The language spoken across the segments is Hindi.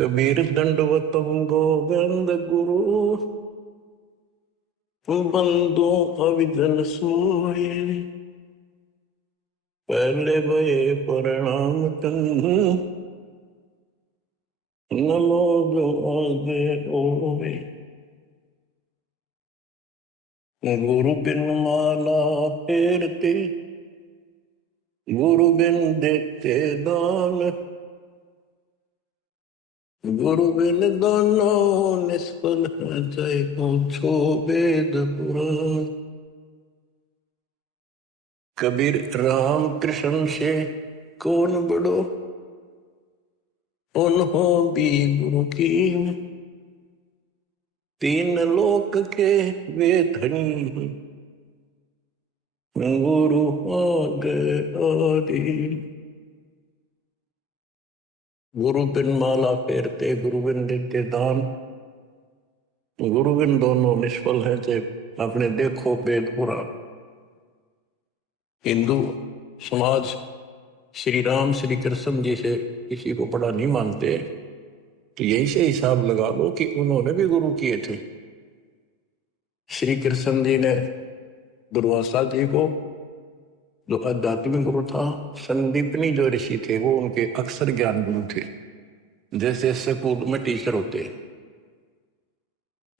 कबीर दंडवतम गोविंद गुरु बंदो अविजन सोए। पहले भये प्रणाम तन नमो जो आगे ओवे। गुरु बिन माला फेरते गुरु बिन देते दान। गुरु बिन दानो निष्फल है चाहे पूछो वेद पुराण। कबीर राम कृष्ण से कौन बड़ो उन्हों भी गुरु की। तीन लोक के वे धनी गुरु आगे आदि। गुरु बिन माला फेरते गुरु बिन देते दान। गुरु बिन दोनों निष्फल है चाहे अपने देखो वेद पुराण। हिंदू समाज श्री राम श्री कृष्ण जी से किसी को बड़ा नहीं मानते, तो यही से हिसाब लगा लो कि उन्होंने भी गुरु किए थे। श्री कृष्ण जी ने दुर्वासा जी को, जो आध्यात्मिक गुरु था, संदीपनी जो ऋषि थे वो उनके अक्षर ज्ञान गुरु थे, जैसे स्कूल में टीचर होते।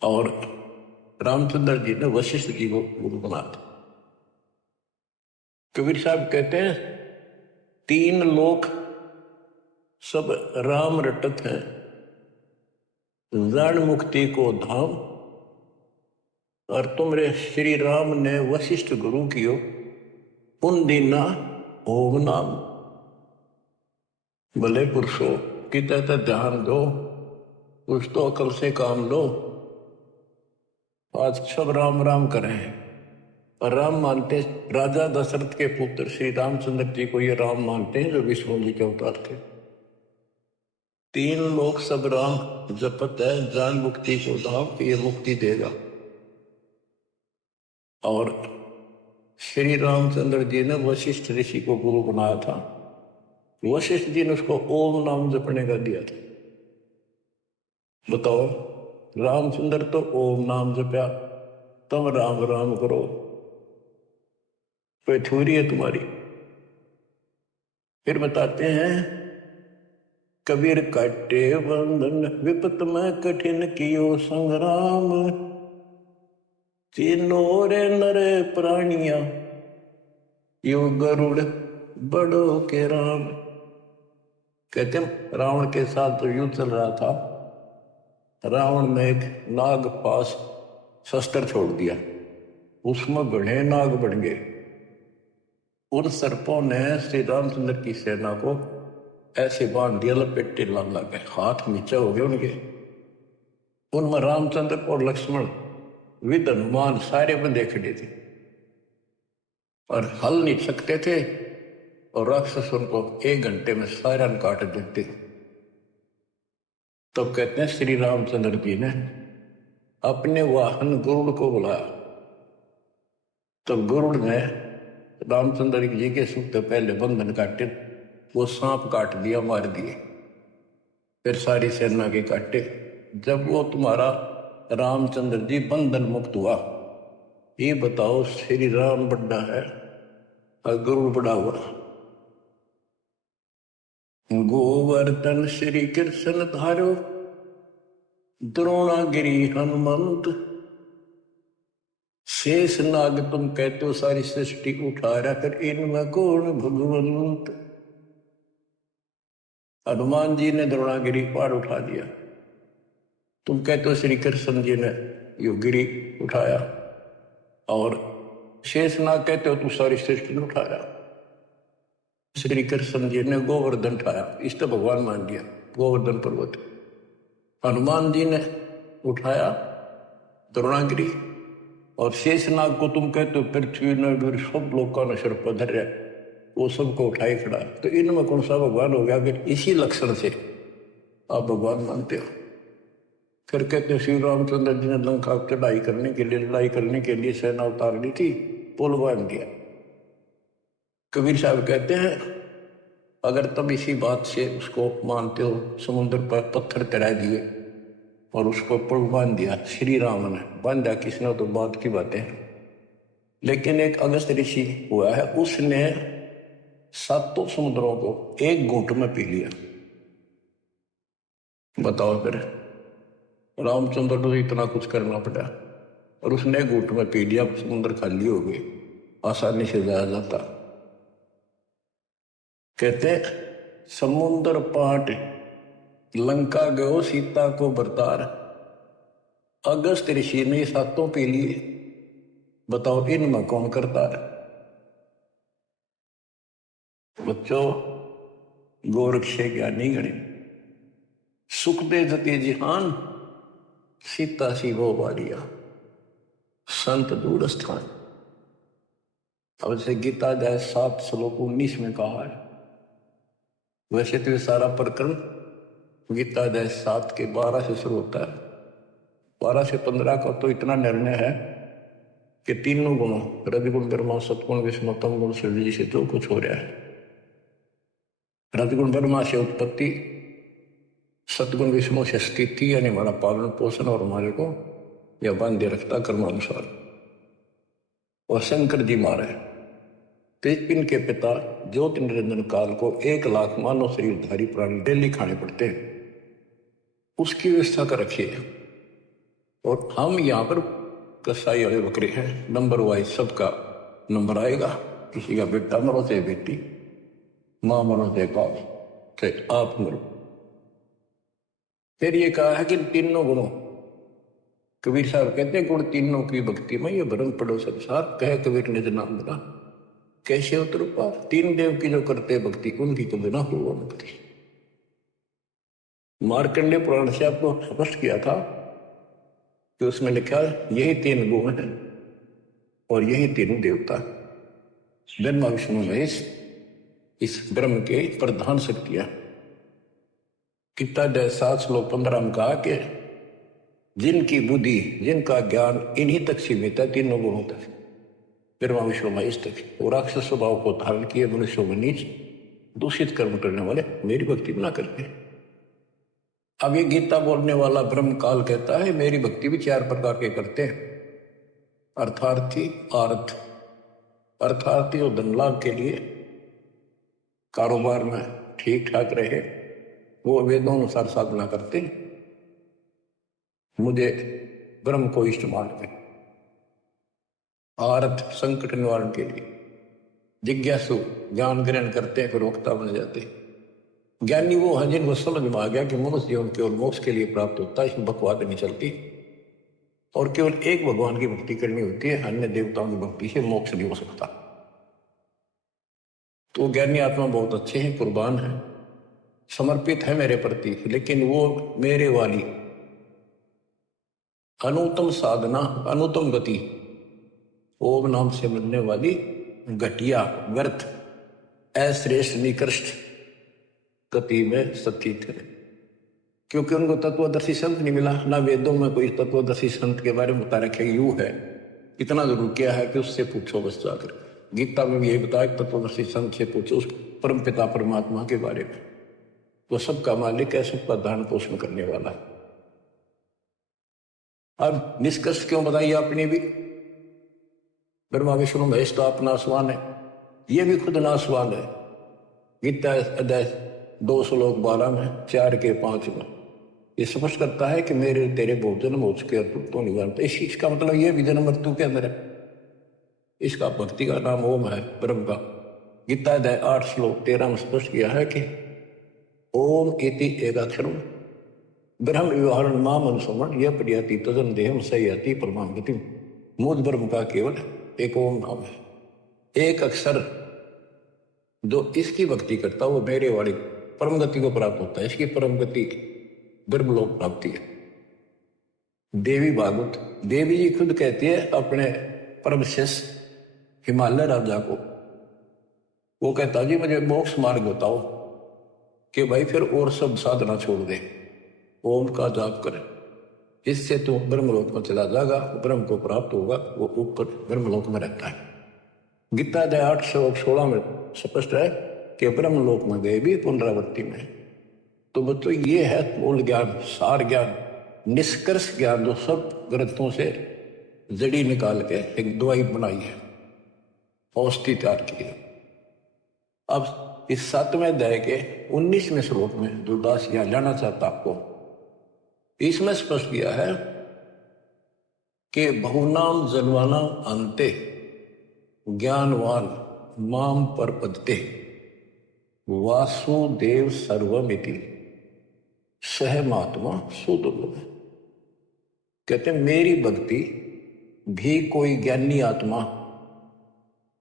और रामचंद्र जी ने वशिष्ठ जी को गुरु बना था। कबीर साहब कहते हैं तीन लोक सब राम रटत है, जान मुक्ति को धाम। और तुमरे श्री राम ने वशिष्ठ गुरु कियो, उन दीना ओम नाम। भले पुरुषों की तरह ध्यान दो, कुछ तो अकल से काम लो। आज सब राम राम करें और राम मानते राजा दशरथ के पुत्र श्री रामचंद्र जी को ये राम मानते हैं जो विष्णु जी के अवतार थे। तीन लोग सब राम जपत है, जान मुक्ति को धाम, ये मुक्ति देगा। और श्री रामचंद्र जी ने वशिष्ठ ऋषि को गुरु बनाया था। वशिष्ठ जी ने उसको ओम नाम जपने का दिया था। बताओ, रामचंद्र तो ओम नाम जपया, तुम राम राम करो, कोई थोड़ी है तुम्हारी। फिर बताते हैं कबीर काटे बंधन विपत में कठिन कियो संग्राम। तीनों रे नरे प्राणिया यो गरुड़ बड़ो के राम। कहते हैं रावण के साथ जो युद्ध चल रहा था, रावण ने एक नाग पास शस्त्र छोड़ दिया, उसमें बड़े नाग बन गए। उन सर्पों ने श्री रामचंद्र की सेना को ऐसे बांध दिया, लपेटे लाल लगे, हाथ नीचे हो गए उनके। उनमें रामचंद्र और लक्ष्मण विद हनुमान सारे बंदे खड़े थे और हल नहीं सकते थे, और राक्षस उनको 1 घंटे में सारा काट देते। तो कहते हैं श्री रामचंद्र जी ने अपने वाहन गरुड़ को बुलाया। तो गरुड़ ने रामचंद्र जी के सुख से पहले बंधन काटे, वो सांप काट दिया, मार दिए। फिर सारी सेना के काटे। जब वो तुम्हारा रामचंद्र जी बंधन मुक्त हुआ, ये बताओ श्री राम बड़ा है और गरुड़ बड़ा हुआ। गोवर्धन श्री कृष्ण धारो द्रोणागिरी हनुमंत। शेष नाग तुम कहते हो सारी सृष्टि उठा रखकर, इनमें कौन भगवंत। हनुमान जी ने द्रोणागिरी पार उठा दिया, तुम कहते हो श्री कृष्ण जी ने यो गिरी उठाया। और शेषनाग कहते हो तू सारी सृष्टि ने उठाया। श्री कृष्ण जी ने गोवर्धन उठाया, इस तो भगवान मान लिया, गोवर्धन पर्वत। हनुमान जी ने उठाया द्रोणागिरी, और शेषनाग को तुम कहते हो पृथ्वी ने सब लोगों ने सिर पर धर, वो सबको उठाई खड़ा। तो इनमें कौन सा भगवान हो गया? अगर इसी लक्षण से आप भगवान मानते हो। फिर कहते श्री रामचंद्र जी ने लंका चढ़ाई करने के लिए, लड़ाई करने के लिए सेना उतारनी थी, पुल बांध दिया। कबीर साहब कहते हैं अगर तब इसी बात से उसको मानते हो, समुद्र पर पत्थर तैरा दिए और उसको पुल बांध दिया, श्री राम ने बांधा, किसने तो बात की बातें। लेकिन एक अगस्त ऋषि हुआ है, उसने 7 समुद्रों को एक घूंट में पी लिया। बताओ फिर, रामचंद्र को इतना कुछ करना पड़ा और उसने घूंट में पी लिया, समुद्र खाली हो गए, आसानी से जाया जाता। कहते समुद्र पाट लंका गयो सीता को बरतार, अगस्त ऋषि ने 7 पी लिए। बताओ इनमें कौन करता है? बच्चों, गोरख से ज्ञानी गणे, सुख दे जते जिहान, सीता सी वो बारिया, संत दूर स्थान। अब से गीता अध्याय 7 श्लोक 19 में कहा है। वैसे तो ये सारा प्रकरण गीता अध्याय 7 के 12 से शुरू होता है। 12 से 15 का तो इतना निर्णय है कि तीनों गुणों, रजगुण ब्रह्मा, सतगुण विष्णु, तम गुण शिव जी से जो कुछ हो रहा है। रजगुण ब्रह्मा से उत्पत्ति, सतगुण विष्णु से स्थिति, यानी हमारा पालन पोषण और हमारे को यह बांधे रखता कर्मानुसार। और शंकर जी मारे तेजपिन के पिता ज्योति निरंजन काल को 1 लाख मानव शरीरधारी प्राणी डेली खाने पड़ते हैं, उसकी व्यवस्था कर रखी है। और हम यहाँ पर कसाई वाले बकरे हैं, नंबर वाइज सबका नंबर आएगा। किसी का बेटा मरो चाहे बेटी, माँ मरो चाहे बाप, चाहे आप मरो। फिर ये कहा है कि तीनों गुणों, कबीर साहब कहते हैं गुण तीनों की भक्ति में ये भरम पड़ो संसार, कहे कबीर निज नाम बना कैसे उतर पार। 3 देव की जो करते भक्ति, उनकी तो बिना हो वो भक्ति। मार्कंडेय पुराण से आपको स्पष्ट किया था कि उसमें लिखा यही 3 गुण हैं और यही 3 देवता, ब्रह्मा विष्णु महेश, इस ब्रह्म के प्रधान शक्तियां। गीता अध्याय 7 श्लोक 15 में कहा कि जिनकी बुद्धि, जिनका ज्ञान इन्हीं तक सीमित है, 3 गुणों तक, ब्रह्मा विष्णु महेश तक, वो राक्षस स्वभाव को धारण किए मनुष्यों में नीच दूषित कर्म करने वाले मेरी भक्ति ना करते। अब ये गीता बोलने वाला ब्रह्म काल कहता है मेरी भक्ति भी 4 प्रकार के करते हैं। अर्थार्थी, आर्थ, अर्थार्थी और धन लाभ के लिए, कारोबार में ठीक ठाक रहे, वो वेदों अनुसार साधना करते, मुझे ब्रह्म को इष्ट मानते। आर्थ, संकट निवारण के लिए, जिज्ञासु, ज्ञान ग्रहण करते हैं फिर वक्ता बन जाते। ज्ञानी वो है जिनको समझ में आ गया कि मनुष्य जीवन केवल मोक्ष के लिए प्राप्त होता है, इसमें बकवाद नहीं चलती, और केवल एक भगवान की भक्ति करनी होती है, अन्य देवताओं की भक्ति से मोक्ष नहीं हो सकता। तो ज्ञानी आत्मा बहुत अच्छे हैं, कुर्बान है, समर्पित है मेरे प्रति, लेकिन वो मेरे वाली अनुत्तम साधना, अनुत्तम गति, ओम नाम से मिलने वाली घटिया, व्यर्थ, अश्रेष्ठ, निकृष्ट गति में स्थित है। क्योंकि उनको तत्वदर्शी संत नहीं मिला, ना वेदों में कोई तत्वदर्शी संत के बारे में बता रखे यू है। इतना जरूर किया है कि उससे पूछो बस जाकर। गीता में भी यही बताया, तत्वदर्शी संत से पूछो उस परम पिता परमात्मा के बारे में, वो सबका मालिक है, सबका धारण पोषण करने वाला है। अब निष्कर्ष क्यों बताइए आपने भी, ब्रह्मा विष्णु महेश तो आप नासवान है, ये भी खुद नासवान है। गीता अध्याय 2 श्लोक 12 में, 4 के 5 में ये स्पष्ट करता है कि मेरे तेरे बहुत जन्म हो चुके और तो नहीं जानते। इसका मतलब ये भी जन्म मृत्यु के अंदर है। इसका भक्ति का नाम ओम है, ब्रह्म का। गीता अध्याय 8 श्लोक 13 में स्पष्ट किया है कि ओम इति एकाक्षरम ब्रह्म व्यवहारण माम अनुसमण यह प्रियति तजन देहम सयाति परमाम गति। मूल ब्रह्म का केवल एक ओम नाम है, एक अक्षर। जो इसकी भक्ति करता वो मेरे वाली परम गति को प्राप्त होता है। इसकी परम गति ब्रह्मलोक प्राप्ति है। देवी भागवत, देवी जी खुद कहती है अपने परम शिष्य हिमालय राजा को, वो कहता जी मुझे मोक्ष मार्ग बताओ कि भाई फिर और सब साधना छोड़ दे, ओम का जाप करे, इससे तो ब्रह्मलोक में चला जाएगा, ब्रह्म को प्राप्त होगा, वो ऊपर ब्रह्मलोक में रहता है। गीता अध्याय 8 श्लोक 16 में स्पष्ट है कि ब्रह्मलोक में गए भी पुनरावृत्ति में। तो बच्चों ये है मूल ज्ञान, सार ज्ञान, निष्कर्ष ज्ञान, जो सब ग्रंथों से जड़ी निकाल के एक दवाई बनाई है, औषधि तैयार की है। अब इस 7वें अध्याय के 19वें श्लोक में जो दास यहां लाना चाहता आपको, इसमें स्पष्ट किया है कि बहुनाम जन्मानाम अंते ज्ञानवान माम परपदते वासुदेव सर्वमिति सहमात्मा सुदुर्लभ। कहते मेरी भक्ति भी कोई ज्ञानी आत्मा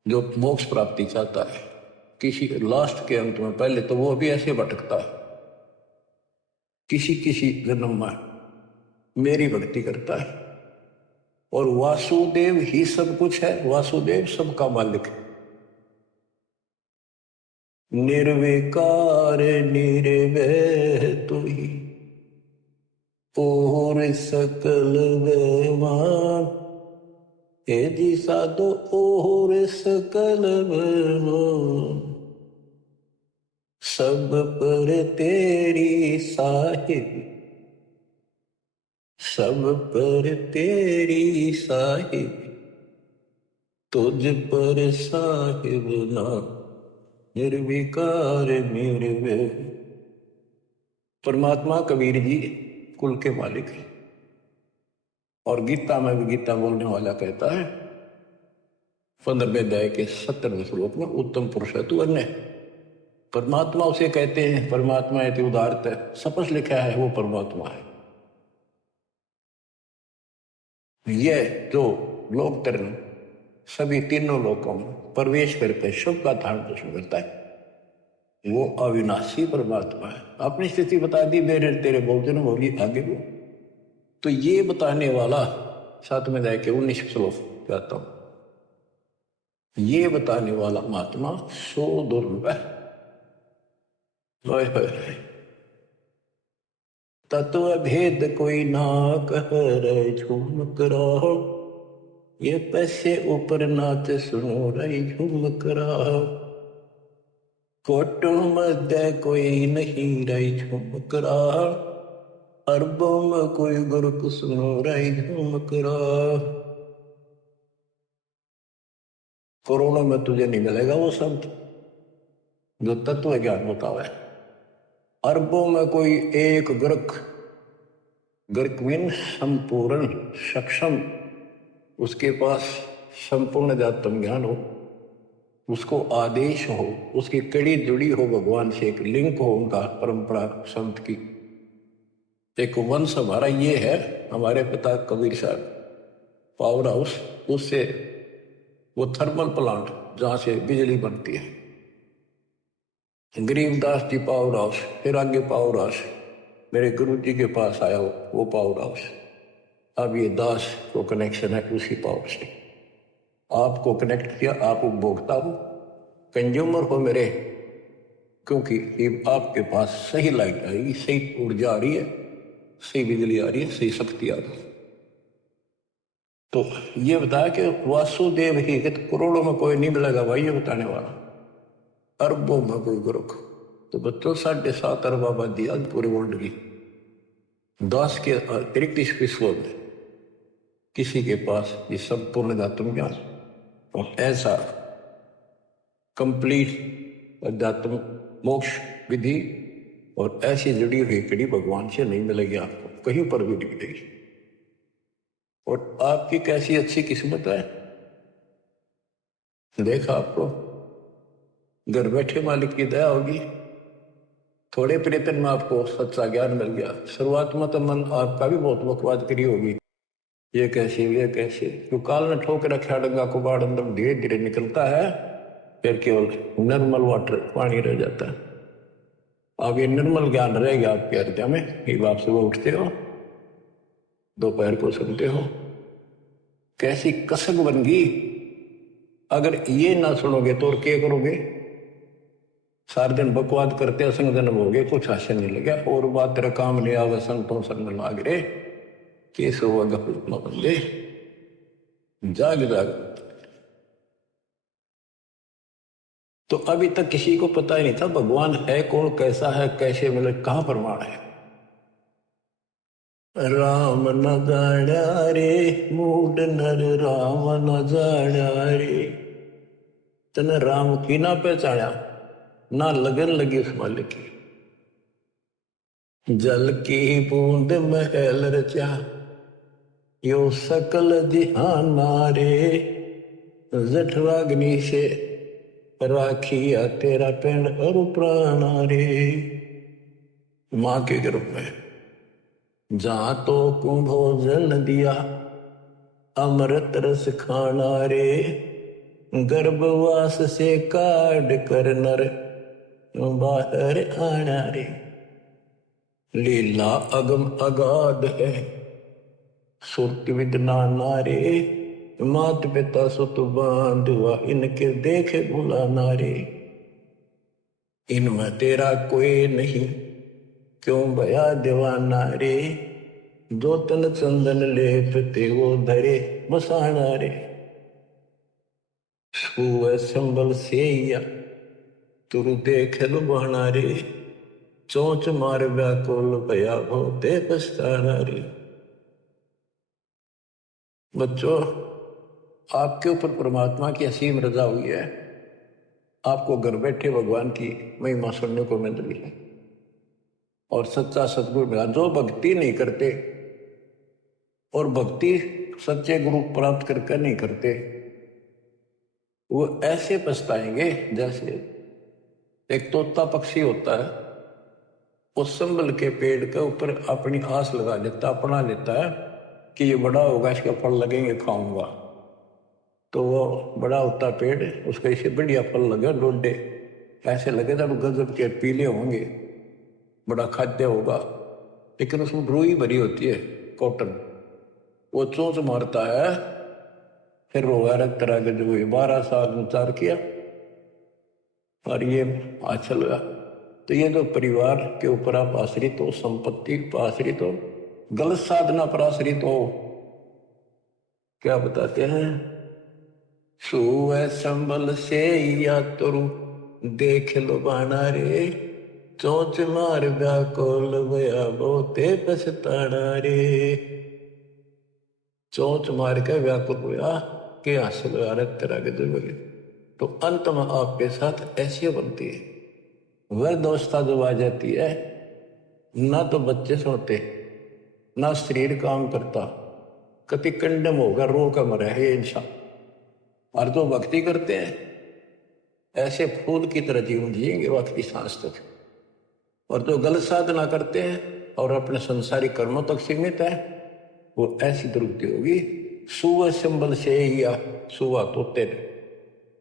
जो मोक्ष प्राप्ति चाहता है किसी लास्ट के अंत में, पहले तो वो भी ऐसे भटकता है, किसी किसी जन्म में मेरी भक्ति करता है, और वासुदेव ही सब कुछ है, वासुदेव सबका मालिक है। निर्विकार निर्वैर तू ही और सकल वैमान, हे जी साधो और सकल वैमान, सब पर तेरी साहिब, सब पर तेरी साहिब, तुझ पर साहिब ना निर्विकार निर्वैर। परमात्मा कबीर जी कुल के मालिक है, और गीता में भी गीता बोलने वाला कहता है 15वें अध्याय के 70वें श्लोक में, उत्तम पुरुष है तू अन्य। परमात्मा उसे कहते हैं, परमात्मा है उदारत है, सपस लिखा है वो परमात्मा है। यह जो लोक तरण सभी तीनों लोकों में प्रवेश करके शुभ का धारण पोषण करता है, वो अविनाशी परमात्मा है। अपनी स्थिति बता दी, मेरे तेरे भोजन होगी आगे भी। तो ये बताने वाला 7वें अध्याय के 19 श्लोक कहता हूं, ये बताने वाला महात्मा सो दुर्लभ। तत्व भेद कोई ना कह रहे झूम करो, ये पैसे ऊपर नाच सुनो रही झूम करा, कोटों मध्य कोई नहीं रही झूम करा, अरबों में कोई गुरुक सुनो रही झूम करा। करोड़ों में तुझे नहीं मिलेगा वो संत जो तत्व ज्ञान बतावे। अरबों में कोई एक गुरुक, गुरुकविन संपूर्ण सक्षम, उसके पास संपूर्ण अध्यात्म ज्ञान हो, उसको आदेश हो, उसकी कड़ी जुड़ी हो भगवान से, एक लिंक हो उनका परंपरा संत की। एक वंश हमारा ये है, हमारे पिता कबीर साहब पावर हाउस, उससे वो थर्मल प्लांट जहां से बिजली बनती है, गरीबदास जी पावर हाउस, फिर आगे पावर हाउस मेरे गुरु जी के पास आया वो पावर हाउस। अब ये दास को कनेक्शन है उसी पावर से, आपको कनेक्ट किया, आप उपभोक्ता हो, कंज्यूमर हो मेरे, क्योंकि आपके पास सही लाइट आएगी, सही ऊर्जा आ रही है, सही बिजली आ रही है, सही शक्ति आ रही है। तो ये बताया कि वासुदेव ही, कि करोड़ों में कोई नहीं मिलेगा भाई, ये बताने वाला अरबों में कोई गुरुख। तो बच्चों 7.5 अरब आबादी आज पूरे वर्ल्ड की, 10 के अतिरिक्त इस विश्व में किसी के पास ये संपूर्ण अध्यात्म ज्ञान और ऐसा कंप्लीट अध्यात्म मोक्ष विधि और ऐसी जुड़ी हुई कड़ी भगवान से नहीं मिलेगी, आपको कहीं पर भी नहीं मिलेगी। और आपकी कैसी अच्छी किस्मत है, देखा आपको घर बैठे मालिक की दया होगी, थोड़े प्रयत्न में आपको सच्चा ज्ञान मिल गया। शुरुआत में तो मन आपका भी बहुत बकवाद करी होगी, ये कैसे ये कैसे, तो काल ने ठोक रखा डंगा को बाढ़ अंदर धीरे धीरे निकलता है, फिर केवल निर्मल वाटर पानी रह जाता है। अब ये निर्मल ज्ञान रह गया आपके हृदय में, ये आप सुबह उठते हो, दोपहर को सुनते हो, कैसी कसक बन गई। अगर ये ना सुनोगे तो और क्या करोगे, सारे दिन बकवाद करते असंग जन्म हो गए, कुछ हास्य नहीं लगे, और बात तेरा काम नहीं आवे, संतों संग लाग रे, केस हुआ गफलत न बंदे, जाग जाग। तो अभी तक किसी को पता ही नहीं था भगवान है कौन, कैसा है, कैसे, मतलब कहाँ प्रमाण है। राम न जाण्या रे मूड नर, राम न जाण्या रे। तने राम की ना पहचाना, ना लगन लगी उस मालिक की। जल की बूंद महल रचा, यो सकल जिहाना रे। जठराग्नि से राखिया तेरा पिंड और प्राणा रे। मां के गर्भ में जहां तो कुंभो जल दिया, अमृत रस खाना रे। गर्भवास से काट कर नर बाहर आना रे। लीला अगम अगाध है, सुरति विदना नारे। मात पिता सुत बांधुआ, इनके देखे बुलाना रे। इनमें तेरा कोई नहीं, क्यों भया दीवाना रे। जो तन चंदन लेपते वो धरे बसाना रे। छुए संबल से या तुरु देख लुभाना रे। चोंच मार व्याकुल भया होते पछताना रे। बच्चों, आपके ऊपर परमात्मा की असीम रजा हुई है। आपको घर बैठे भगवान की महिमा सुनने को मिल रही है और सच्चा सतगुरु मिला। जो भक्ति नहीं करते और भक्ति सच्चे गुरु प्राप्त करके नहीं करते, वो ऐसे पछताएंगे जैसे एक तोता पक्षी होता है, वो संबल के पेड़ के ऊपर अपनी आस लगा लेता, अपना लेता है कि ये बड़ा होगा, इसके फल लगेंगे, खाऊंगा। तो वो बड़ा होता पेड़, उसके इसे बढ़िया फल लगे, डोडे ऐसे लगे जब गजब के पीले होंगे, बड़ा खाद्य होगा। लेकिन उसमें रूई भरी होती है, कॉटन। वो चोंच मारता है, फिर वो अलग तरह के जो 12 साल विचार किया और ये अच्छा लगा। तो ये जो परिवार के ऊपर आप आश्रित हो, संपत्ति पर आश्रित हो, गलत साधना पर आश्रित हो, क्या बताते हैं, सुए संबल से या तुरु देख लो बाना रे। चोंच मार व्याकुल भया बहुते पछताना रे। चोंच मार के व्याकुल हुआ कि हासिल तरह के दुर्गे। तो अंत में आपके साथ ऐसी बनती है, वह दोस्ता जब आ जाती है, ना तो बच्चे सोते, ना शरीर काम करता, कति कंडम होगा, रो का मरा है ये इंसान। और जो भक्ति करते हैं ऐसे फूल की तरह जीवन जिएंगे आखिरी सांस तक। और जो गलत साधना करते हैं और अपने संसारिक कर्मों तक सीमित है, वो ऐसी दुर्गति होगी। सुवा संबल से या सुवा तोते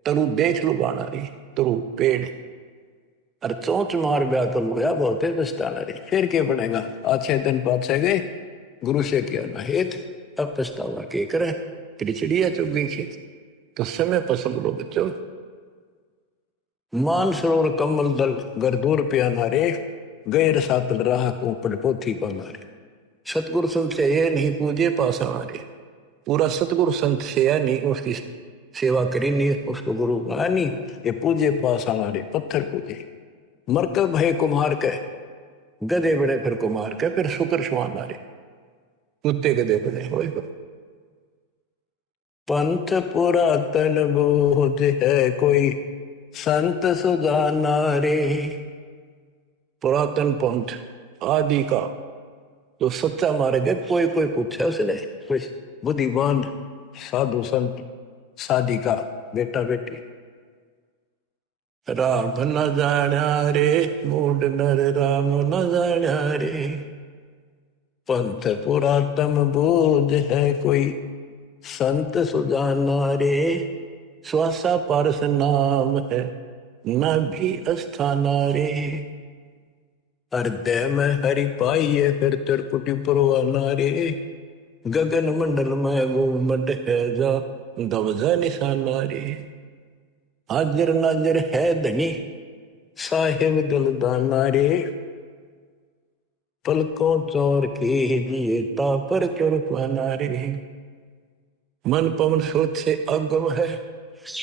तरु देख लो बाना रही, तरु पेड़ और चोंच मार व्याकुल होया बहुते पछताना रे। फिर क्या बनेगा, अच्छे दिन पाछे गए, गुरु से किया ना हेत, अब पछतावा के करे, तेरी चिड़िया चुग गई खेत। तो समय पसंद लो बच्चों। मान सरोवर कमल दल गरदूर प्याना रे। गैर सातल राह को पड़ पोथी पाना रे। सतगुरु संत से ये नहीं पूजे पासाना रे। पूरा सतगुरु संत से यह नहीं उसकी सेवा करी नहीं, उसको गुरु बनाया नहीं, ये पूजे पासाना रे, पत्थर पूजे। मरकब भय कुम्हार के, गधे बड़े फिर कुम्हार के, फिर शुक्र सुहाना रे, कुत्ते गधे बड़े हो। पंथ पुरातन बोध है कोई, संत सुजाना रे। पुरातन पंथ आदि का जो सच्चा मार्ग है, कोई कोई पूछा उसने, कोई बुद्धिमान साधु संत साधिका बेटा बेटी। राम न जाण्या रे मूड नर, राम न जाण्या रे। पंथ पुरातन बोध है कोई, संत सुजाना रे। श्वासा पारस नाम है न भी अस्थाना रे। हृदय में हरि पाइये फिर त्रिपुटी परवाना रे। गगन मंडल में गोमट है जा दवजा निशाना रे। हाजिर नाजिर है धनी साहिब दिलदाना रे। पलकों चौर के दिए तापर चोर पाना रे। मन पवन सोच से अगम है,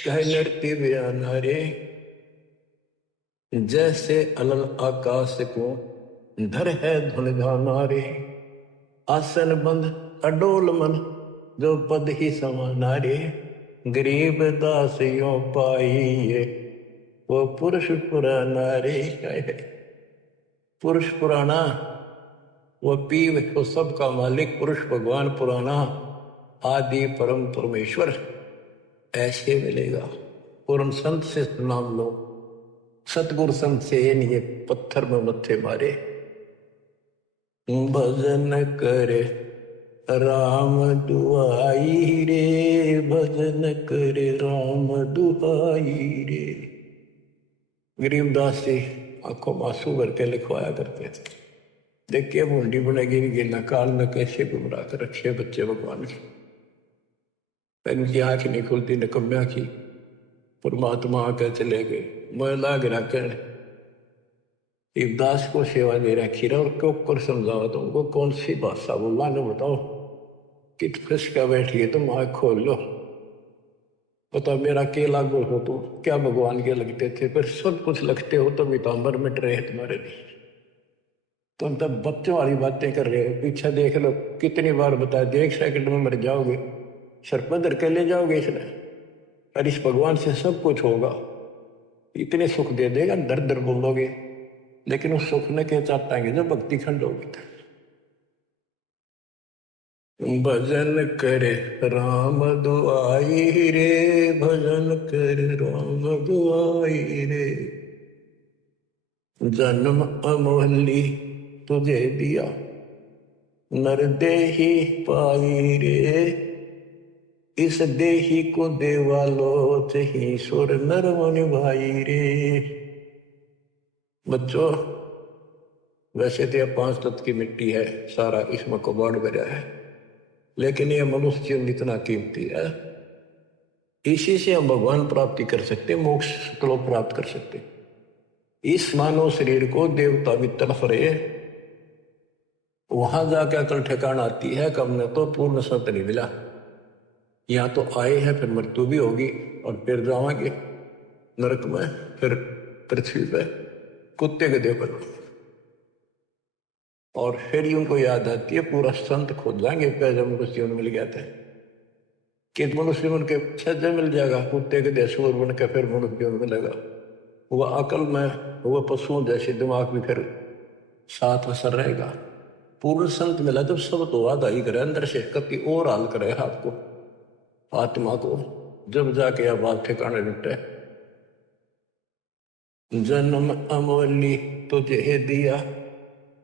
कह नृत्य बयाना रे। जैसे अलल आकाश को धर है धुन नारे, आसन बंद अडोल मन जो पद ही समानारे, गरीब दास यो पाइए वो पुरुष पुराना रे। पुरुष पुराना वो पीव वो सबका मालिक पुरुष भगवान पुराना आदि परम परमेश्वर ऐसे मिलेगा। पूर्ण संत से नाम लो, सतगुरु संत से नहीं ये पत्थर में मत्थे मारे। भजन करे राम दुआई रे, भजन करे राम दुआई रे। गरीबदास जी आंखों में आंसू भर के लिखवाया करते थे। देखिए मुंडी बनेगी गिरना काल में कैसे गुमराह कर रखे बच्चे भगवान के। इनकी आंख नहीं खुलती निकम्या की, परमात्मा आके चले गए। मैं लाग रखन दास को सेवा दे रखी रहा और क्यों कर समझाओ तुमको कौन सी भाषा बोला न बताओ कि खिसका बैठिए तुम आँख खोल लो, पता मेरा के लागू हो तो क्या भगवान के लगते थे, फिर सब कुछ लगते हो तो वितांबर मिट रहे तुम्हारे लिए। तुम तब बच्चों वाली बातें कर रहे हो। पीछे देख लो कितनी बार बताया, 1 सेकंड में मर जाओगे, सरपंदर के ले जाओगे इसने, और इस भगवान से सब कुछ होगा, इतने सुख दे देगा, दर दर बोलोगे, लेकिन उस सुख ने क्या चाहता जो भक्ति खंड होगी। भजन करे राम दुआई रे, भजन करे राम दुआई रे। जन्म अमोहली तुझे दिया नर देही पाई रे, इस देही को देवालो चही सुर नर मन भाई रे। बच्चों वैसे तो 5 तत्व की मिट्टी है, सारा इसमें कबाड़ भरा है, लेकिन ये मनुष्य जीवन इतना कीमती है, इसी से हम भगवान प्राप्ति कर सकते, मोक्ष श्लोक प्राप्त कर सकते। इस मानव शरीर को देवता भी तरफ रहे, वहां जाकर अकल ठिकाना आती है कब ने तो पूर्ण सत्य नहीं मिला। यहाँ तो आए हैं, फिर मृत्यु भी होगी और फिर जाएंगे नरक में, फिर पृथ्वी पे कुत्ते गधे पर, और फिर उनको याद आती है पूरा संत खोज जाएंगे जब मनुष्य जीवन मिल गया था कि मनुष्य जीवन के छज्जे मिल जाएगा, कुत्ते गधे सूर बन के फिर मनुष्य जीवन मिलेगा। वह अकल में वह पशुओं जैसे दिमाग भी फिर साथ असर रहेगा। पूर्ण संत मिला जब सब तो वादा ही करे, अंदर से कति और हाल करे आपको आत्मा को, जब जाके आप बात ठिकाने जुटे। जन्म अमोली तुझे दिया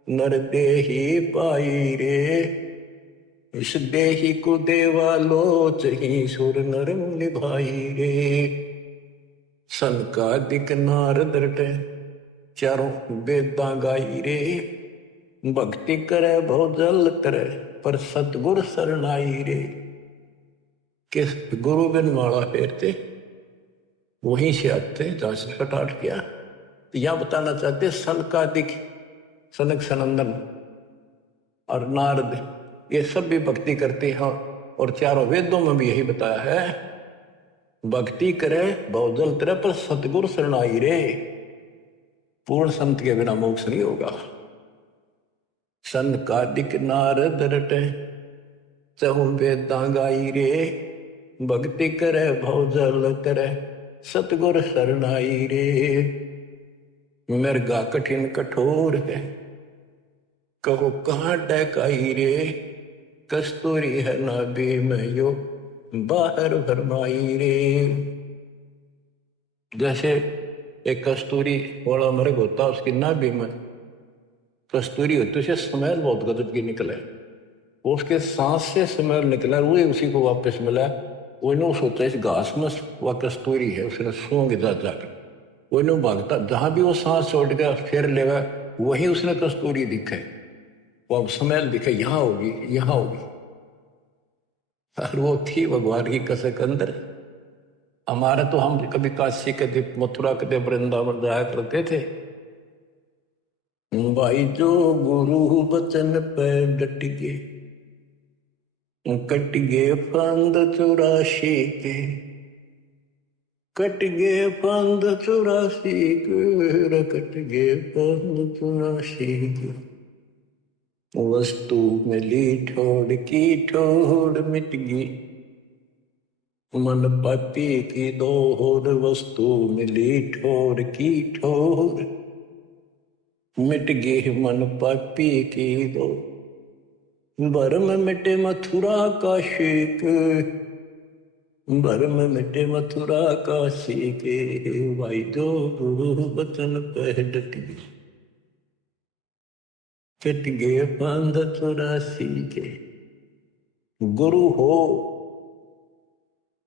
नर देही पाई रे, इस देही को देवा लोच ही सुर नर निभाई रे। सनकादिक नारद रटे चारों वेदां गाई रे, भक्ति करे बहुत जल करे पर सतगुर शरणाई रे। किस गुरु बिन माला फेरते वहीं से आते जहां से स्टार्ट किया। तो यह बताना चाहते सनकादिक सनक सनंदन और नारद ये सब भी भक्ति करते हैं, और चारों वेदों में भी यही बताया है, भक्ति करे बहुत जल करे पर सतगुरु शरणाई रे। पूर्ण संत के बिना मोक्ष नहीं होगा। सनकादिक नारद रटे चहु वेदां गाई रे, भक्ति करे भव जल करे सतगुर शरणाई रे। मृगा कठिन कठोर है कहो कहाँ डकाई रे, कस्तूरी है नाभि में यो बाहर भरमाई रे। जैसे एक कस्तूरी वाला मृग होता उसकी नाभि में कस्तूरी होती, उसे स्मेल बहुत गजब की निकले, वो उसके सांस से स्मेल निकला, वही उसी को वापस मिला। वो ने सोचा इस घास में वह कस्तूरी है, उसने सूंघ जाकर वो ने भागता, जहां भी वो सांस छोड़ के फेर लेगा वही उसने कस्तूरी दिखे, वो स्मेल दिखे यहाँ होगी यहाँ होगी। और वो थी भगवान की कसक अंदर। हमारा तो हम कभी काशी कभी मथुरा कभी वृंदावन जाया करते थे। भाई जो गुरु बचन पे डट गए कट गए फंद 84 के, कट गए फंद 84 के, कट गए फंद 84 के। वस्तु मिली ठोड़ की ठोड़ मिट गई, मन पापी की दोहर। वस्तु मिली ठोर की ठोर, मिट गई मन पापी की दो। भरम मिटे मथुरा का शेक, भरम मिटे मथुरा का शेक। भाई जो गुरु बचन पे डट गई, कट गए फंद 84 के। गुरु हो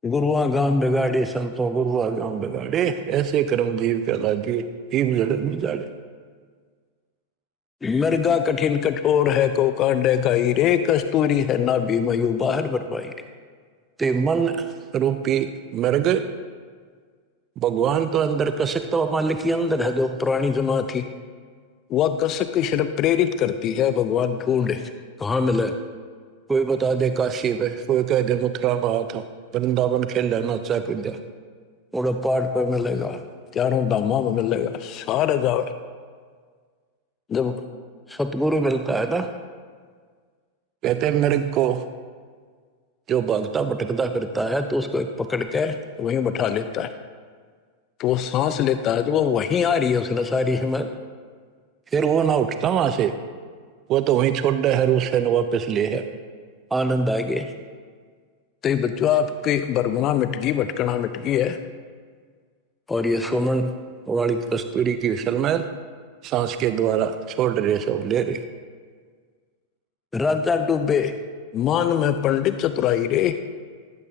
गुरुआ गांव बिगाड़े, संतों गुरुआ गांव बिगाड़े। ऐसे कर्मजीव कहलाती हिम जड़ जाड़े। मृगा कठिन कठोर है को कांडे का रे, कस्तूरी है नाभि मयू बाहर बरपाई। ते मन रूपी मृग, भगवान तो अंदर कसक तो मालिक के अंदर है, जो पुरानी जमा थी वह कसक की सिर्फ प्रेरित करती है। भगवान ढूंढे कहाँ मिले, कोई बता दे काशी में, कोई कह दे मथुरा में था, वृंदावन खेल नाचा कूदा, उड़ा पहाड़ पर मिलेगा, चारों धामा में मिलेगा, सारे जावे। जब सतगुरु मिलता है ना, कहते मृग को जो भागता भटकता फिरता है तो उसको एक पकड़ के वहीं बैठा लेता है, तो वो सांस लेता है तो वो वहीं आ रही है उसने सारी हिम्मत, फिर वो ना उठता वहां से, वो तो वहीं छोड़ रहा है, उससे न वापस ले है। आनंद आ गए। तो ये बच्चों आपकी बरगुना मिट गई, भटकना मिट गई है, और ये सुमन वाली कस्तूरी की विशल में सांस के द्वारा छोड़ रहे, सब ले रहे। राजा डूबे मान में पंडित चतुराई रे,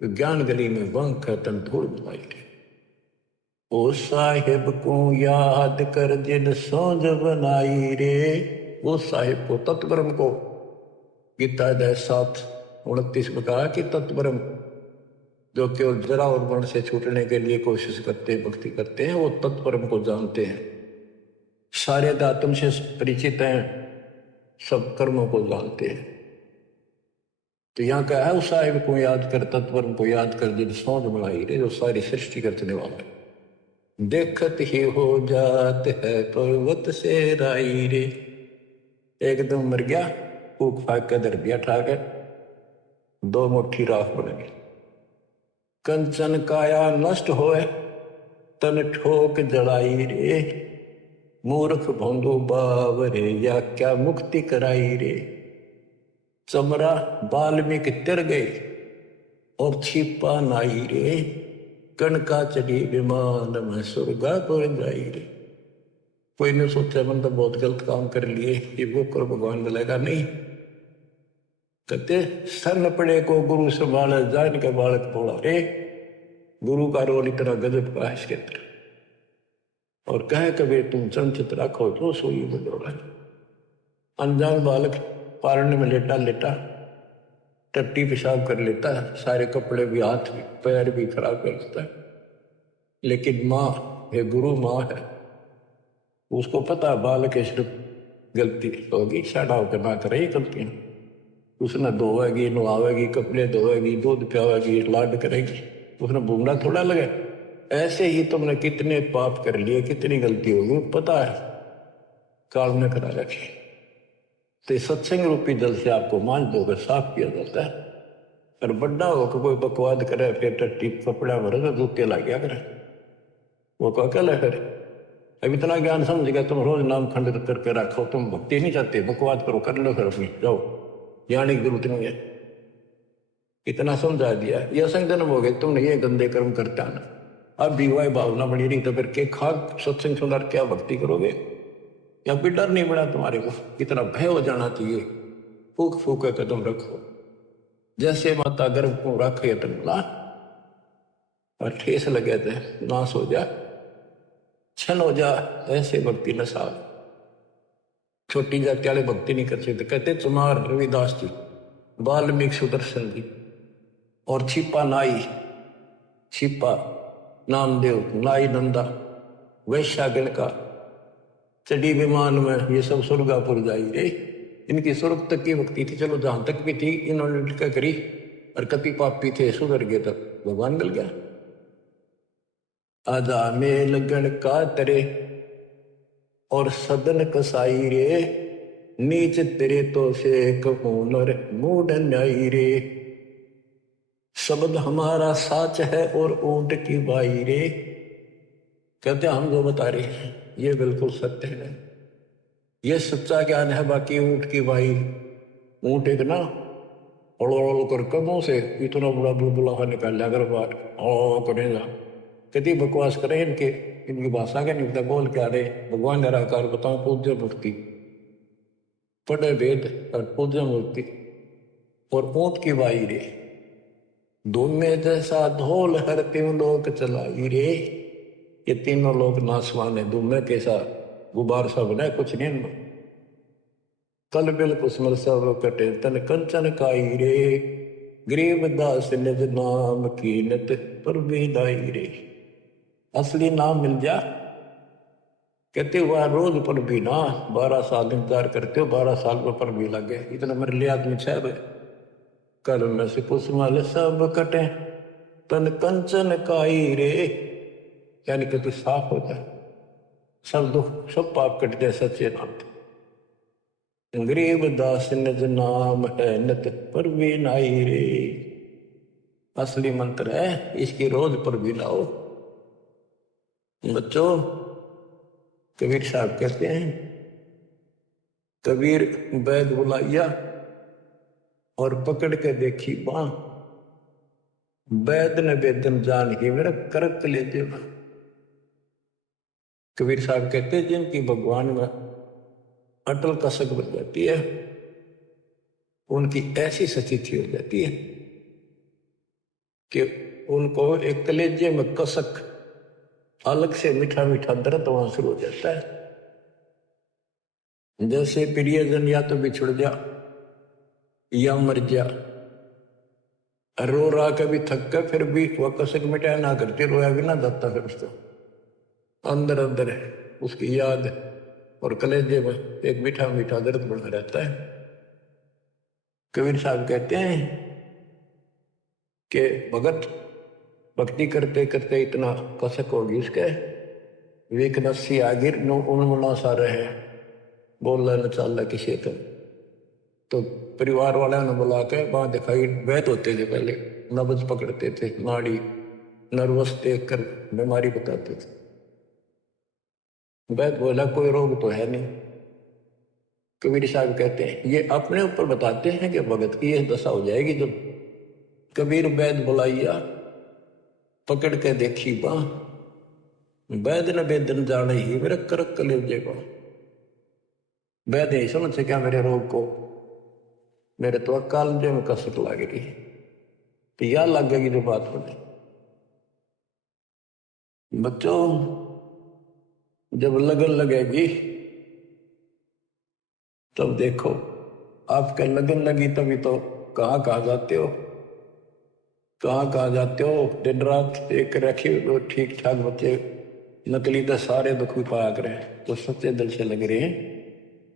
ज्ञान गली में वंक तन धूल बुलाई रे। ओ साहिब को याद कर जिन सौज बनाई रे। वो साहिब को तत्वरम को गीता अध्याय 7:29 में कहा कि तत्वरम जो केवल जरा और वर्ण से छूटने के लिए कोशिश करते हैं, भक्ति करते हैं, वो तत्परम को जानते हैं, सारे आत्म से परिचित हैं, सब कर्मों को जानते हैं। तो यहाँ क्या है, उस साहिब को याद कर, तत्परम को याद कर जिन सौंध बनाई रे, जो सारी सृष्टि करने वाला। देखत ही हो जात है पर्वत से राई रे। एकदम मर गया, फूक फाक के दर दिया ठा के, 2 मुट्ठी राख बन गई। कंचन काया नष्ट होए, तन ठोक जड़ाई रे। मूर्ख भोंदू बावरे, या क्या मुक्ति कराई रे। चमरा बाल्मीकि तिर गए, और छिपा नाई रे। कणका चढ़ी विमान में स्वर्गापुर जाई रे। कोई ने सोचा मन तो बहुत गलत काम कर लिए, ये वो कर भगवान मिलेगा नहीं। कहते सन पड़े को गुरु संभाले, जान के बालक बोला रे। गुरु का रोल इतना गजब का है इसके अंदर। और कहे कबीर तुम चंचित रखो तो सोई बजोड़ा। अनजान बालक पारने में लेटा लेटा टट्टी पेशाब कर लेता है, सारे कपड़े भी, हाथ भी, पैर भी खराब कर देता है। लेकिन माँ, ये गुरु माँ है, उसको पता बालक सिर्फ गलती होगी, शाड़ा होकर ना करे ये गलतियां। उसने धोएगी, नहावेगी, कपड़े धोएगी, दूध पियावेगी, लाड करेगी, उसने बूंदा थोड़ा लगे। ऐसे ही तुमने कितने पाप कर लिए, कितनी गलती होगी पता है, काल ने करा रखी। तो सत्संग रूपी जल से आपको मान दोगे, साफ किया जाता है। और बड्डा होकर कोई बकवाद करे, फिर टट्टी कपड़ा भरे तो जूते लग गया करे, वो को अकेला करे। अब इतना ज्ञान समझ गया, तुम रोज नाम खंडित करके रखो, तुम भक्ति नहीं चाहते, बकवाद करो, कर लो, फिर अपनी जाओ, जाने की जरूरत नहीं है। इतना समझा दिया, ये असंग जन्म हो गए तुमने ये गंदे कर्म करता ना, अब भी वह भावना बनी रही, तो फिर के खाक सत्संग सुनकर क्या भक्ति करोगे? या भी डर नहीं बना तुम्हारे को? इतना भय हो जाना चाहिए। फूक फूक कदम रखो, जैसे माता गर्भ को रखे तंगला, और ठेस लगे थे नाश हो जा, छन हो जा, ऐसे भक्ति न साल। छोटी जाति वाले भक्ति नहीं कर सकते। कहते तुम्हार रविदास जी, वाल्मीकि सुदर्शन जी, और छिपा नाई, छिपा नामदेव, नाई नंदा, वैश्यागण का, चढ़ी विमान में, ये सब स्वर्गापुर जाई रे। इनकी स्वर्ग तक की भक्ति थी, चलो जहां तक भी थी इन्होंने क्या करी, और कति पापी थे, सुधर गए, तब भगवान मिल गया। आजा मेल गण का तरे और सदन कसाई रे, नीच तेरे तो से कहूनर मूड न्याई रे। शब्द हमारा साच है और ऊंट की बाई रे। कहते हम जो बता रहे हैं ये बिल्कुल सत्य है, ये सच्चा ज्ञान है। बाकी ऊंट की बाई, ऊंट एक ना ओलो कर कदों से इतना बड़ा बुलबुला निकाल लिया अगर बार ओ करेगा। कितनी बकवास करें इनके, इनकी भाषा के निकता बोल क्या रहे। भगवान निराकार बताओ पूज्य मूर्ति, पढ़े वेद और पूज्य मूर्ति और ऊंट की बाई रे। धूम में जैसा ढोल हर तीन लोग चलाई रे। ये तीनों लोग नासवान है। धूम में कैसा गुबार सा बना कुछ नहीं इनमें। कल बिल कुसमल सब कटे तन कंचन काई रे। गरीब दास निज नाम कीनत पर बेदाई रे। असली नाम मिल जा, कहते हुआ रोज पर भी ना 12 साल इंतजार करते हो, 12 साल पर भी लग गए। इतना मेरे लिए आदमी छह। कल में से कुसमल सब कटे तन कंचन काई रे, यानी कि तू साफ हो जाए, सब दुख सब पाप कट जाए सच्चे नाम पे। गरीब दास निज नाम है नित पर भी नाई रे। असली मंत्र है, इसकी रोज पर भी लाओ। बच्चों, कबीर साहब कहते हैं, कबीर वैद बुलाइया और पकड़ के देखी बां, वैद ने वेदन जान की मेरा करक ले दे। कबीर साहब कहते हैं जिनकी भगवान में अटल कसक बन जाती है, उनकी ऐसी स्थिति हो जाती है कि उनको एक कलेजे में कसक अलग से मीठा मीठा दर्द वहां शुरू हो जाता है। जैसे प्रियजन या तो बिछुड़ जा या मर जा, रो रहा कभी थक कर फिर भी वह कसक मिटाया ना करती, रोया भी ना दत्ता फिर उसको अंदर अंदर है उसकी याद और कलेजे में एक मीठा मीठा दर्द बना रहता है। कबीर साहब कहते हैं कि भगत भक्ति करते करते इतना कसक होगी उसके, वेक नस्सी आगिर नो उन्मना सा रहे बोलना न चाल किसी तो परिवार वाले ने बुला के वहां दिखाई। वैद होते थे पहले, नब्ज पकड़ते थे, नाड़ी नर्वस देख कर बीमारी बताते थे। वैद बोला कोई रोग तो है नहीं। कबीर साहब कहते हैं ये अपने ऊपर बताते हैं कि भगत की यह दशा हो जाएगी जब कबीर वैद बुलाइया पकड़ के देखी बां, वैद न वेदन जाने ही मेरा करक ले जेगा। वैद नहीं समझ सका मेरे रोग को, मेरे तो अकाल जो में कसक लग रही है, तो यह लगेगी जो बात होने। बच्चों, जब लगन लगेगी तब देखो, आपका लगन लगी तभी तो कहाँ जाते हो, कहाँ जाते हो। दिन रात एक रखे वो ठीक ठाक बच्चे नकली तो सारे दुख भी पाया करें, तो सच्चे दिल से लग रहे हैं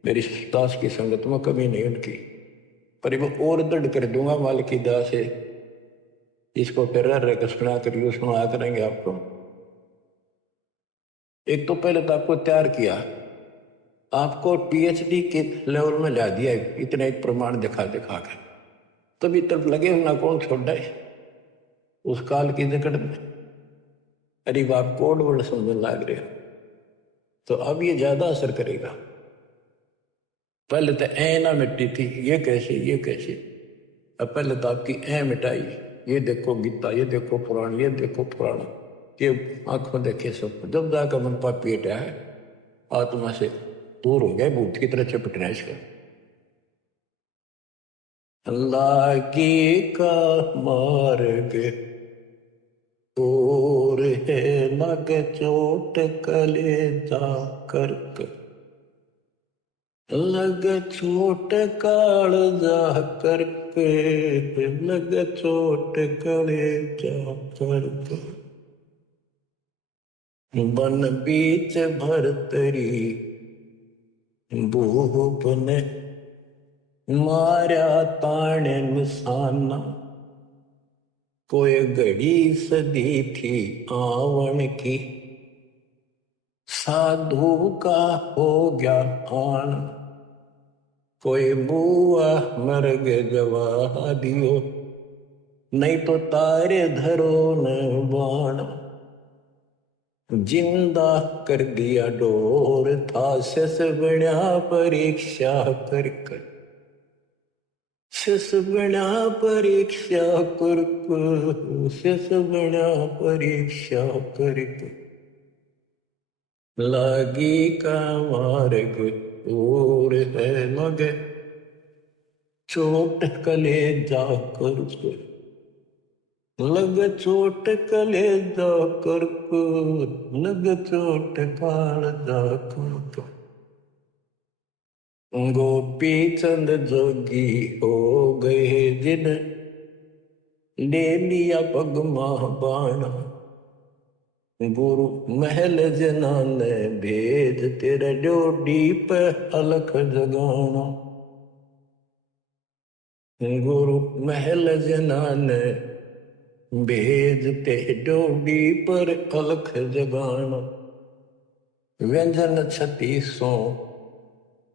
मेरी दास की संगत में कमी नहीं उनकी, पर वो और दृढ़ कर दूंगा माल की दास है। इसको फिर रह सुना करिए, सुना करेंगे आपको। एक तो पहले तो आपको तैयार किया, आपको पीएचडी के लेवल में ला दिया, इतना एक प्रमाण दिखा दिखा कर, तभी तब लगे ना कौन छोड़ दे उस काल की जकड़ में। अरे बाप कोड वर्ड समझने लग रहे हो तो अब ये ज्यादा असर करेगा। पहले तो ए ना मिट्टी थी, ये कैसे ये कैसे, अब पहले तो आपकी ए मिटाई। ये देखो गीता, ये देखो पुराण, ये देखो पुराण, ये आंखों देखे सब। जब जाकर मन पाप पेट है आत्मा से दूर हो गया, भूत की तरह चपटना इसका। अल्लाह की का मार्ग और है लग चोट कलेजा करक, लग चोट कालजा करके, लग चोट कलेजा करके। बन बीच भरतरी भूप ने मारा ताण निशाना, कोई घड़ी सदी थी आवन की, साधु का हो गया आन। कोई बुआ मर गए जवा दियो, नहीं तो तारे धरो न बाण। जिंदा कर दिया डोर था शस बना परीक्षा कर कर, शस बना परीक्षा कर कर, शस बना परीक्षा कर कर। लागी का मार्ग और है लगे, चोट कले जा कर कर, लग चोट कले जा कर कर, लग चोट काल जा कर कर। गोपी चंद जोगी हो गए जिन, ले लिया पग माह बाणा। गुरु महल जना ने भेज, तेरे डोडी पे अलख जगाना। गुरु महल जना ने भेज, तेरे डोडी पर अलख जगाना। व्यंजन 36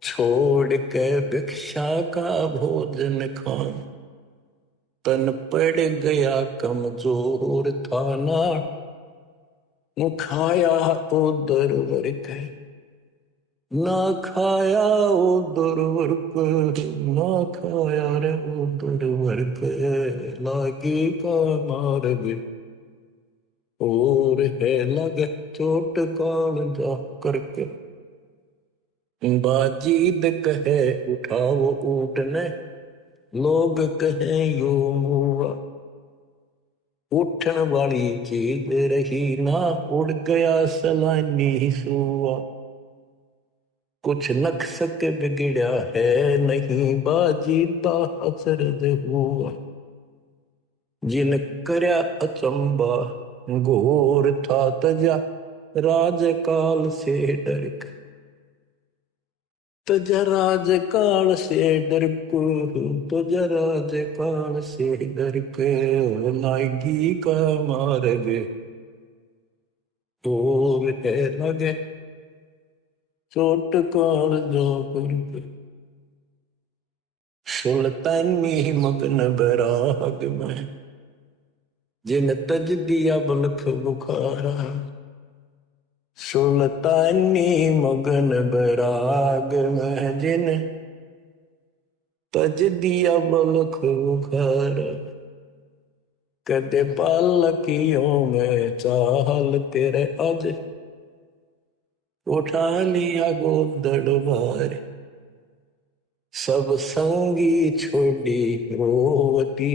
छोड़ के भिक्षा का भोजन खान, तन पड़ गया कमजोर था ना, खाया उदर वर्क, ना खाया उदर वर्क, ना खाया रे उदर वर्क। लागी का मार्ग और है लगे, चोट काल जा करके। बाजीद कहे उठाओ ऊँटने, लोग कहे यो मुआ। उठन वाली चीज रही ना, उड़ गया सलानी सुआ। कुछ नख सके बिगड़ा है नहीं, बाजीदा अचरज हुआ। जिन करया अचंबा घोर था तजा, राजकाल से डर के। तुझ राजकाल से डर को, तुझ राजकाल से डर के। लागी का मार्ग और है लगे, चोट काल जो कर। सुल्तानी मगन बराग में, जिन तज दिया बलख बुखारा। सुल्तानी मगन बराग में, जिन तज दिया बलख बुखारा। कदे पालकियों में चाल तेरे अज, उठा लिया गोदड़ भार। सब संगी छोड़ी रोवती,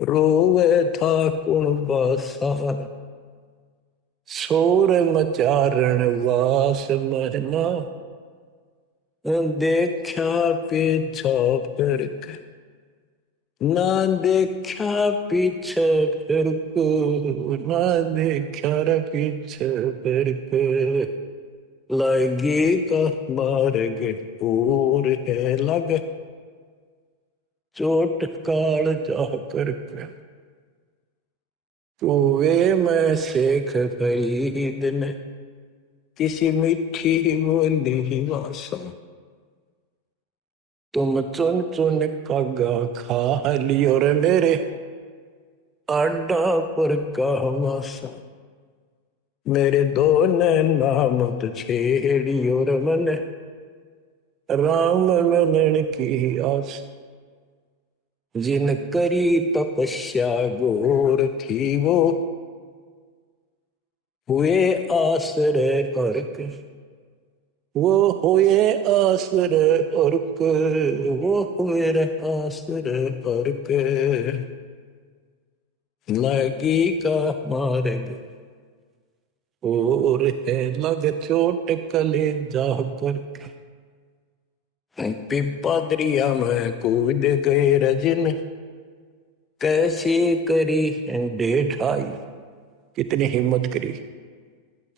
रोवे था कुणबा सार। शोर मचारण वास महना, देखा पीछा फिर के। ना देखा पीछे फिर को, ना देखा रे पीछे फिर के। लागी का मार्ग और है लगे, चोट काल जा करके। कुएं में शेख फरीद ने, किसी मीठी बोली वासा। तुम चुन चुन कागा खा लियो रे मेरे, आडा पर का मासा। मेरे दो नैना मत छेड़ियो रे मन, राम मिलन की आस। जिन करी तपस्या घोर थी वो, हुए आश्रय अर्क। वो हुए आश्रय अर्क, वो हुए आश्रय अर्क। लागी का मार्ग और है लग, चोट कले जा करके। पिपा दरिया में कूद गए रजन, कैसे करी ढेठाई। कितनी हिम्मत करी।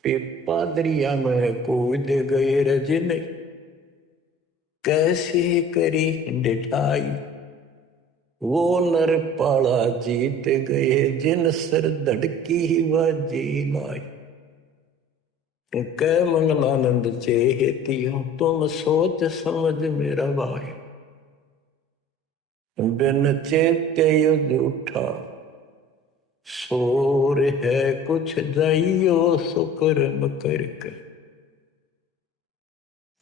पिपा दरिया में कूद गए रजन, कैसे करी ढेठाई। वो नर पाला जीत गए जिन सर धड़की ही बाजी लाई। कै मंगलानंद चेती हो तुम सोच समझ मेरा भाई। बिन चेते युद्ध उठा शोर है कुछ जाइयो सुकर्म करके।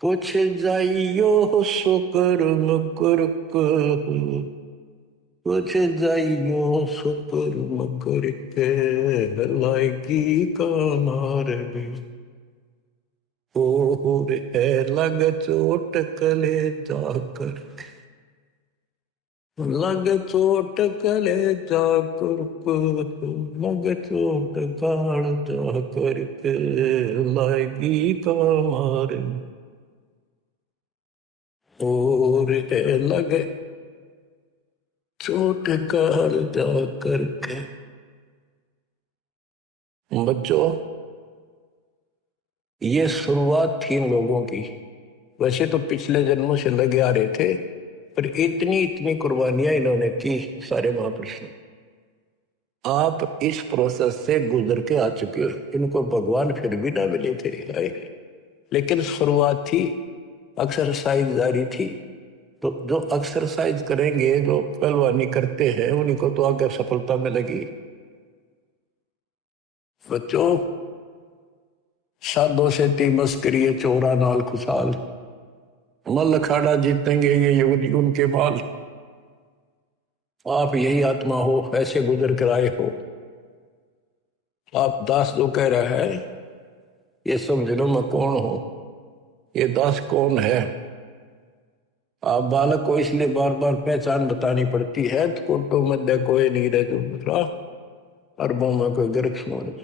कुछ जाइयो सुकर्म करके। कुछ जाइयो सुकर्म करके लायकी का मार भी। और है लग चोट कले जाकर। लग चोट कले जाकर। लग चोट काल जाकर के लायकी का मार। और है लग चोट काल जाकर के। बच्चों, ये शुरुआत थी इन लोगों की। वैसे तो पिछले जन्मों से लगे आ रहे थे, पर इतनी इतनी कुर्बानियां इन्होंने की सारे महापुरुष ने। आप इस प्रोसेस से गुजर के आ चुके हो। इनको भगवान फिर भी ना मिले थे आए, लेकिन शुरुआत थी, एक्सरसाइज जारी थी। तो जो एक्सरसाइज करेंगे, जो पहलवानी करते हैं, उन्हीं को तो आगे सफलता मिलेगी। बच्चों, साधों से तीमस करिए चोरा नाल खुशाल। मल अखाड़ा जीतेंगे ये युग उनके बाल। आप यही आत्मा हो, ऐसे गुजर कर आए हो। आप दास जो कह रहा है, ये समझ लो मैं कौन हूं। ये दास कौन है? आप बालक को इसलिए बार बार पहचान बतानी पड़ती है। तो कोटो मध्य कोई नहीं रहे जो दूसरा, अरबों में कोई गर्क सुन।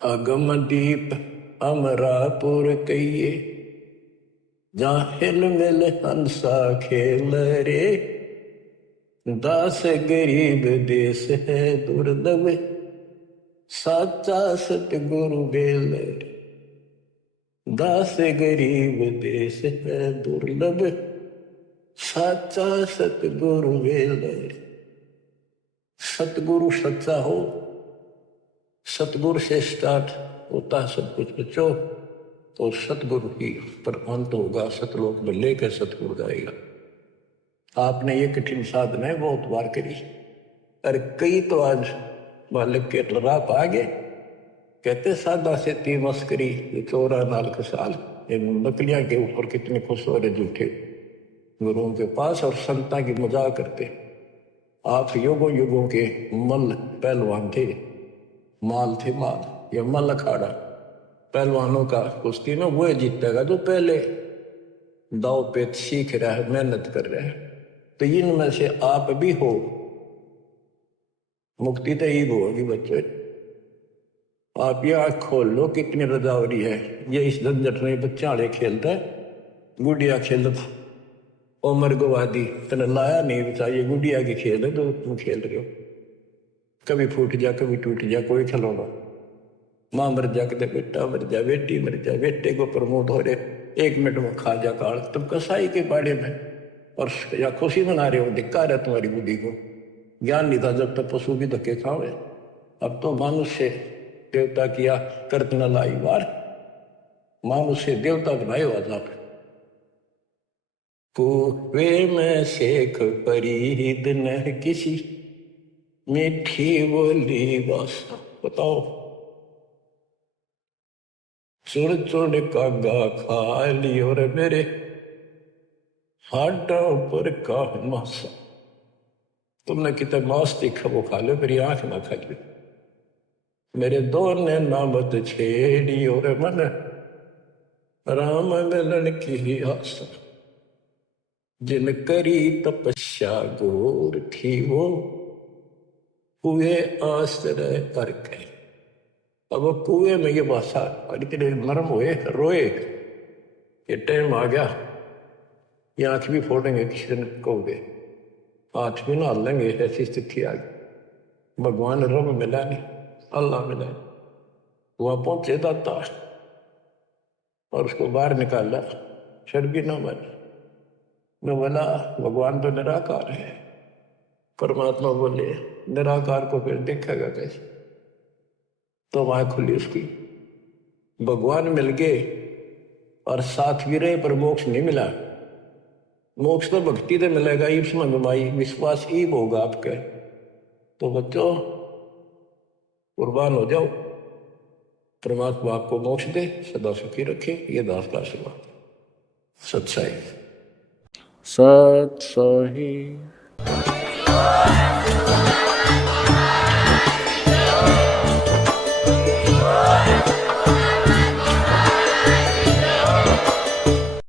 अगम दीप अमरापुर कहिए, जहाँ हिल मिल हंसा खेल रे। दास गरीब देश है दुर्लभ, साचा सतगुरु बेल। दास गरीब देश है दुर्लभ, साचा सतगुरु बेल। सतगुरु सच्चा हो, सतगुरु से स्टार्ट होता है सब कुछ बच्चों। तो सतगुरु ही पर अंत होगा, सतलोक में लेकर सतगुरु जाएगा। आपने ये कठिन साधना बहुत बार करी, और कई तो आज मालिक के राह आ गए। कहते सादा से ती मस्करी, ये चोरा नाल खसाल। इन नकलियां के ऊपर कितने खुश हो रहे झूठे गुरुओं के पास, और संता की मजाक करते। आप युगों युगों के मल पहलवान थे, माल थे माल। ये मल अखाड़ा पहलवानों का कुश्ती में वो जीतेगा जो पहले दाव पेच सीख रहा है, मेहनत कर रहा है। तो इनमें से आप भी हो। मुक्ति तो ईब होगी बच्चों। आप ये आँख खोल लो, कितनी रजावरी है। ये इस झंझट में बच्चा आड़े खेलता है, गुड़िया खेलता उमर गवादी तेने लाया नहीं बचा। ये गुड़िया की खेल है जो तुम खेल रहे हो। कभी फूट जा, कभी टूट जा, कोई खिलौना। माँ मर जा, कदे बेटा मर जा, बेटी मर जा, बेटे को प्रमोद हो रहे, 1 मिनट में खा जा काल। तुम कसाई के पाड़े में और या खुशी मना रहे हो, धिक्कार है तुम्हारी बुद्धि को। ज्ञान नहीं था जब तक पशु भी धक्के खावे। अब तो मनुष्य देवता किया करत न लाई बार, मनुष्य देवता बनाए आज आप। कुएं में शेख फरीद न किसी मीठी बोली बस। बताओ, चुड़ चुड़ कागा खा ली और मेरे हाडा पर का मासा। तुमने कितने मांस देखा वो खा लो, मेरी आंख ना खा लो। मेरे दो ने नामत छेड़ी और मन राम मिलन की आशा। जिन करी तपस्या गोर थी वो कुए आश्रय कर गए। अब वो कुएं में ये भाषा इतने नरम हुए, रोए। ये टाइम आ गया, ये आंख भी फोड़ेंगे किसी दिन कहोगे, हाथ भी ना लेंगे, ऐसी स्थिति आ गई। भगवान रब मिला नहीं, अल्लाह मिला। वहां पहुंचे दाता और उसको बाहर निकाला, शर्बी ना मानी। मैं बोला भगवान तो निराकार है। परमात्मा बोले निराकार को फिर देखेगा कैसे? तो वहां खुली उसकी, भगवान मिल गए और साथ भी रहे पर मोक्ष नहीं मिला। मोक्ष तो भक्ति से मिलेगा, इसमें हमारी विश्वास ईब होगा आपके। तो बच्चों कुर्बान हो जाओ, परमात्मा आपको मोक्ष दे, सदा सुखी रखे। ये दास का आशीर्वाद। सत्साई। सत्सही।